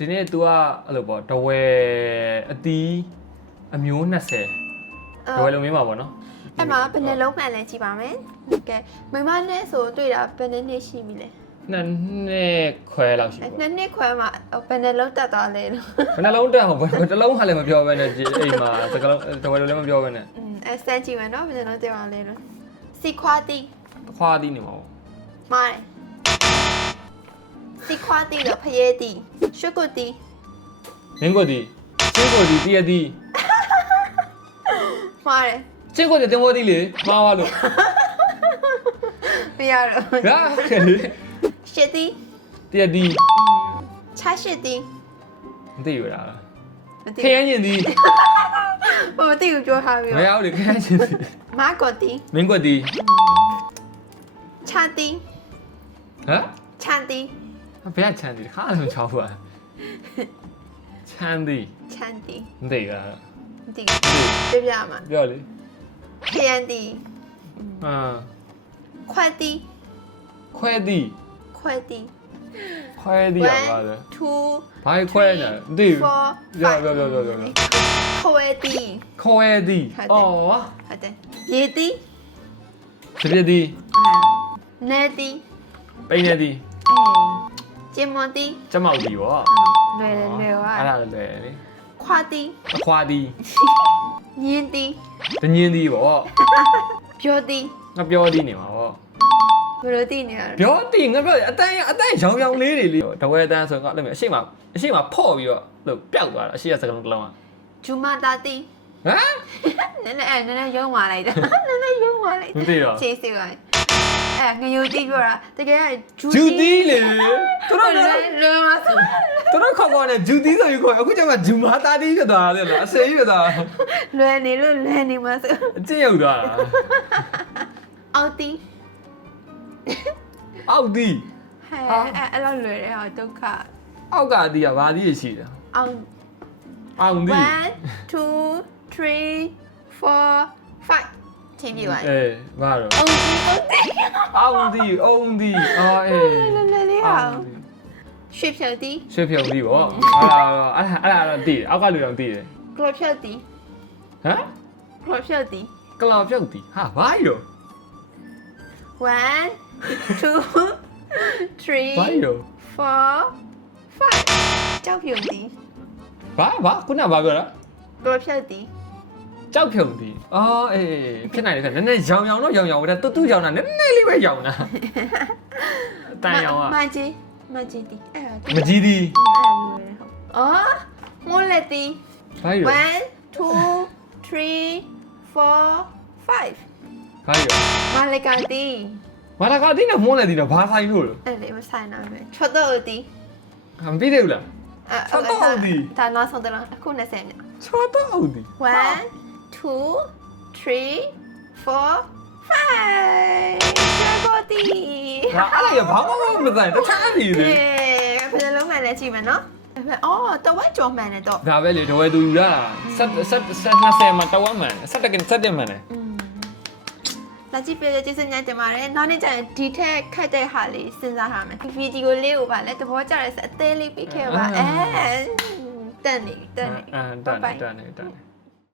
ဒီနေ့ तू အဲ့လိုပေါ့တဝဲအတီးအမျိုး20တဝဲလုံးမင်းပါပေါ့နော်အဲ့မှာဘယ်နှလုံးမှန်လဲကြည့်ပါမယ်ကဲမိမနဲ့ဆိုတွေ့တာဘယ်နှစ်ရှိပြီလဲနှစ်ခွဲလောက်ရှိပါနှစ်နှစ်ခွဲမှာဘယ်နှလုံးတက်သွားလဲလို့ဘယ်နှလုံးတက်အောင်ဘယ်တစ်လုံးဟာလည်းမပြောဘဲနဲ့အိမ်မှာစကလုံးတဝဲလုံးလည်းမပြောဘဲနဲ့အဲ့စမ်းကြည့်မယ်နော်ဘယ်နှလုံးတက်အောင်လဲလို့စီခွာတီခွာတီနေမှာပေါ့မားတယ်စီခွာတီတော့ဖရဲတီရှုကုတ်တီမင်းကိုတီချင်းကိုတီတရတီမားတယ်ချင်းကိုတီတင်ဖို့တီလေမှားသွားလို့မရတော့ဟာခဲလေရှစ်တီတရတီချာရှစ်တီမသိဘူးလားခရမ်းကျင်တီမသိဘူးပြောထားပြီမရဘူးလေခရမ်းကျင်တီမာကောတီမင်းကိုတီချာတီဟမ်ချန်တီဘယ်ကချန်တီခါလုံးချောင်းပါချန်တီမသိဘူးလားမသိဘူးပြပြမှာပြောလေခရမ်းတီခွဲတီခွဲတီခွဲတီရပါလေ2ဘာခွဲနေမသိဘူးပြောခွဲတီအော်ဟုတ်တယ်ရေတီ စပြတီနေတီပိနေတီကျင်မတီကျမောက်တီပေါ့လွယ်ပါအဲ့ဒါလွယ်လေခွာတီ ခွာတီညင်းတီတညင်းတီပေါ့ပြောတီငါပြောတီနေမှာပေါ့ဘယ်လိုတီနေရလဲပြောတီငါပြောအတန်းရောင်လေးတွေလေတဝဲတန်းဆိုတော့အဲ့လိုမျိုးအရှိမဖော့ပြီးတော့လို့ပျောက်သွားတာအရှိရစကလုံးတစ်လုံးอ่ะဂျူမာတာတီဟမ်နည်းနည်းရုံးသွားလိုက်တာနည်းနည်းရုံးသွားလိုက်မသိတော့ချေးစီပါအဲ့ငယူတီပြောတာတကယ်ဂျူတီလေသူတို့လွယ်မှာဆိုသူတို့ခေါ်နေဂျူတီဆိုပြီးခေါ်အခုကျမှဂျူမာတာတီဖြစ်သွားတယ်လားအစေးဖြစ်သွားလွယ်နေမှာဆိုအကျင့်ရောက်သွားတာအောက်တီဟဲ့အဲ့လိုလွယ်တယ်ဟာဒုက္ခအောက်ကတီးကဘာတီးရှိတာအောင်တီး1 2 3 4 5ချိန်ပြပါဘာတော့အောင်တီအော်အေးလေးဟာရွှေဖြုတ်တီပေါ့အဲ့ဒါတော့တီးအောက်ကလူတော့တီးတယ်ကလော်ဖြုတ်တီဟမ်ကလော်ဖြုတ်တီဟာဘာရော1 2 3 4 5ကြောက်ဖြုတ်တီဘာခုနဘာပြောလားကလော်ဖြုတ်တီကြောက်ဖြုံတီအော်အေးဖြစ်နိုင်တယ်ခက်နည်းနည်းရောင်တော့ရောင်ပဲတူရောင်တာနည်းနည်းလေးပဲရောင်တာတန်ရောင်อ่ะမကြီးတီအဲ့ဒါမကြီးတီအော်မိုးလက်တီဘာရော1 2 3 4 5ဘာရောမာလကာတီနဲ့မိုးလက်တီတော့ဘာဆိုင်လို့လဲအဲ့လေမဆိုင်တော့ပဲချောတော့တီမပြီးသေးဘူးလားချောတော့တီဒါနောက်ဆုံးတလားအခု20မြတ်ချောတော့တီ1 2 3 4 5ကျော်တီအဲ့ဒါဘာမှမဆိုင်တခြားနေတယ်ဘယ်လိုမှန်လဲကြည့်မယ်နော်အော်တဝက်ကျော်မှန်တယ်တော့ဒါပဲလေတဝဲသူယူလာ20မှာတဝက်မှန်17မှန်တယ်လာကြည့်ပြကျေးဇူးများတင်ပါတယ်နောက်နေ့ကျရင်ဒီထက်ခက်တဲ့ဟာလေးစဉ်းစားထားမယ်ဗီဒီယိုလေးကိုပါလဲသဘောကျတယ်ဆိုအသေးလေးပြီးခဲ့ပါတန်နေ